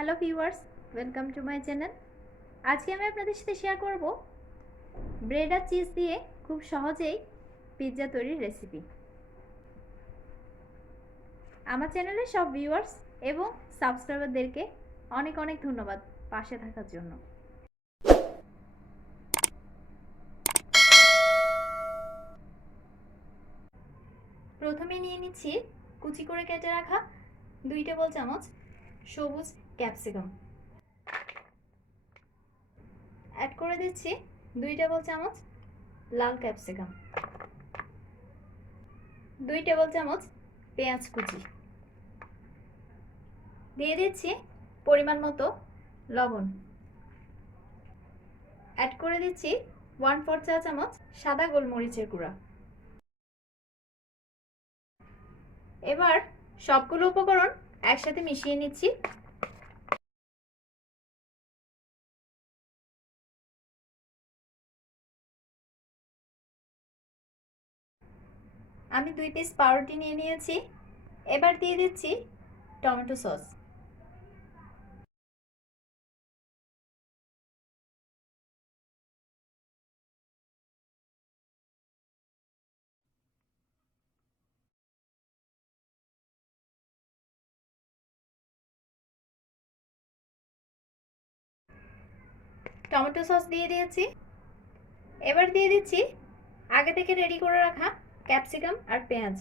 Hello viewers, welcome to my channel. আজকে আমি আপনাদের সাথে শেয়ার করব ব্রেড আর চিজ দিয়ে খুব সহজেই পিৎজা তৈরির রেসিপি। আমার চ্যানেলের সব ভিউয়ার্স এবং সাবস্ক্রাইবারদেরকে অনেক অনেক ধন্যবাদ পাশে থাকার জন্য। প্রথমে নিয়ে নিচ্ছি কুচি করে কেটে রাখা 2 টেবিল চামচ সবুজ ক্যাপসিকাম। অ্যাড করে দিচ্ছি 2 টেবিল চামচ লাল ক্যাপসিকাম, 2 টেবিল চামচ পেঁয়াজ কুচি, দিয়ে দিচ্ছি পরিমাণ মতো লবণ, অ্যাড করে দিচ্ছি 1/4 চা চামচ সাদা গোলমরিচের গুঁড়া। এবার সবগুলো উপকরণ একসাথে মিশিয়ে নিচ্ছি। আমি 2 পিস পাউরুটি নিয়ে নিয়েছি। এবার দিয়ে দিচ্ছি টমেটো সস, টমেটো সস দিয়ে দিয়েছি। এবার দিয়ে দিচ্ছি আগে থেকে রেডি করে রাখা ক্যাপসিকাম আর পেঁয়াজ।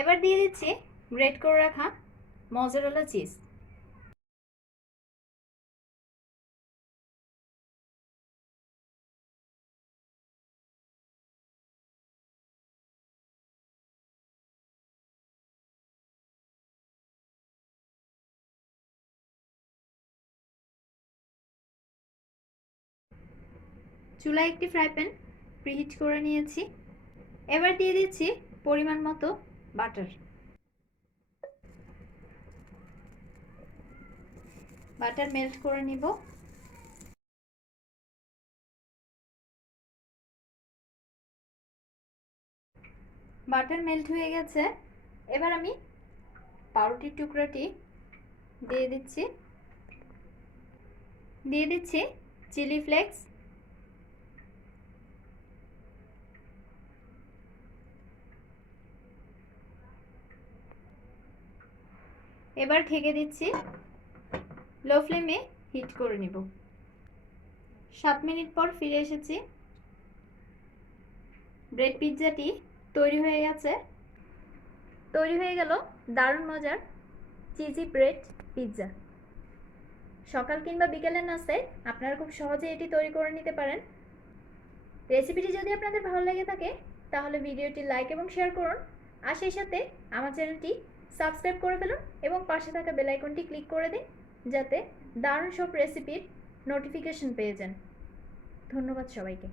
এবার দিয়ে দিচ্ছি গ্রেট করে রাখা মজারেলা চিজ। চুলায় একটি ফ্রাই প্যান প্রিহিট করে নিয়েছি। এবার দিয়ে দিচ্ছি পরিমাণ মতো বাটার। বাটার মেল্ট করে নিব। বাটার মেল্ট হয়ে গেছে। এবার আমি পাউরুটির টুকরাটি দিয়ে দিচ্ছি চিলি ফ্লেক্স, এবার ঢেকে দিচ্ছি। লো ফ্লেমে হিট করে নিব। 7 মিনিট পর ফিরে এসেছি। ব্রেড পিৎজাটি তৈরি হয়ে গেছে। তৈরি হয়ে গেল দারুণ মজার চিজি ব্রেড পিৎজা। সকাল কিংবা বিকেলের নাস্তায় আপনারা খুব সহজে এটি তৈরি করে নিতে পারেন। রেসিপিটি যদি আপনাদের ভালো লেগে থাকে তাহলে ভিডিওটি লাইক এবং শেয়ার করুন, আর সেই সাথে আমার চ্যানেলটি সাবস্ক্রাইব করে ফেলুন এবং পাশে থাকা বেল আইকনটি ক্লিক করে দিন যাতে দারুণ সব রেসিপির নোটিফিকেশন পেয়ে যান। ধন্যবাদ সবাইকে।